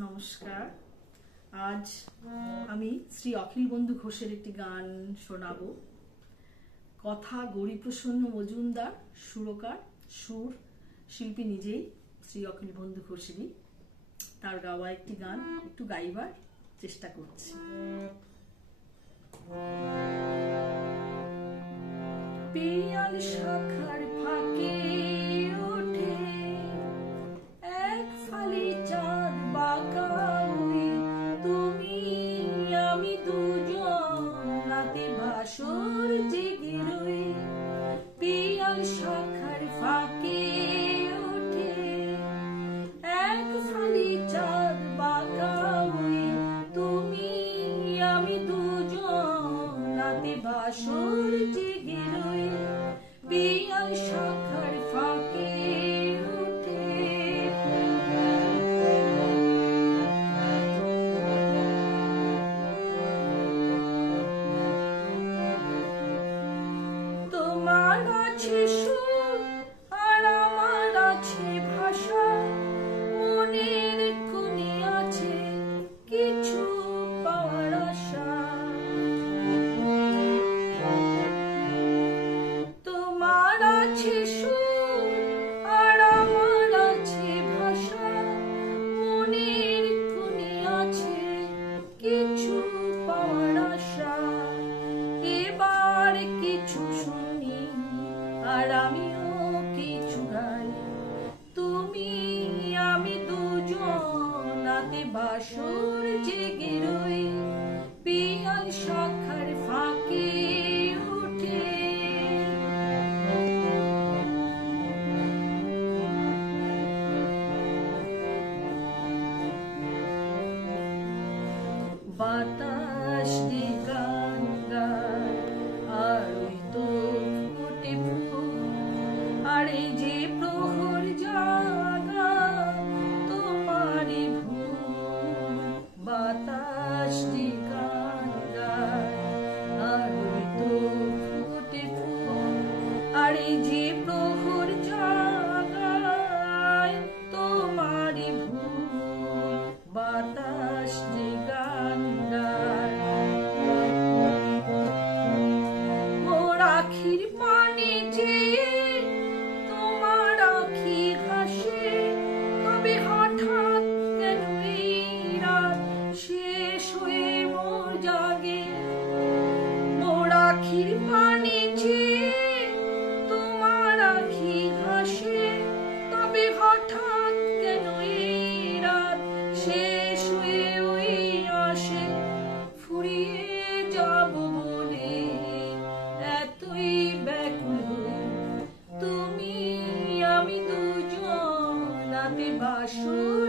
নমস্কার। আজ আমি শ্রী অখিল বন্ধু ঘোষের একটি গান শোনাবো। কথা গৌরীপ্রসন্ন মজুমদার, সুরকার সুর শিল্পী নিজেই শ্রী অখিল বন্ধু ঘোষেরই। তার গাওয়া একটি গান একটু গাইবার চেষ্টা করছি। পিয়াল শাখার ফাঁকে ওঠে এক ফালি চাঁদ বাঁকা, তুমি আমি দুজন রাতে বাসর জেগে রই। পিয়াল শাখার ফাঁকে ওঠে এক ফালি চাঁদ বাঁকা, তুমি আমি দুজন রাতে বাসর জেগে রই। পিয়াল শাখার ফাঁকে ওঠে তোমার আছে সুর আর আমার আছে ভাষা, মনের কোণে আছে কিছু পাওয়ার আশা। তোমার আছে সুর আর আমার আছে ভাষা, মনের কোণে আছে কিছু পাওয়ার আশা। এবার কিছু শুনি আর আমিও কিছু গাই, তুমি আমি দুজন রাতে বাসর জেগে রই। পিয়াল শাখার ফাঁকে ওঠে বাতাস যে গান গায় আর ওই তো ফোটে ফুল, আর এই যে প্রহর জাগা তোমারই ভুল। বাতাস যে গান গায় আর ওই তো ফোটে ফুল, আর এই যে প্রহর জাগায় তোমারই ভুল। বাতাস যে গান গায় মোর আখির পানে যে তোমার আখি হাসে, তবে হঠাৎ কেন এই রাত শেষ হয়ে মোর জাগে। মোর আখির পানে যে তোমার আখি হাসে, তবে হঠাৎ কেন এই রাত শেষ হয়ে ওই আসে। ফুরিয়ে যাব বলে এতই ব্যাকুল হই, তুমি আমি দুজন রাতে বাসর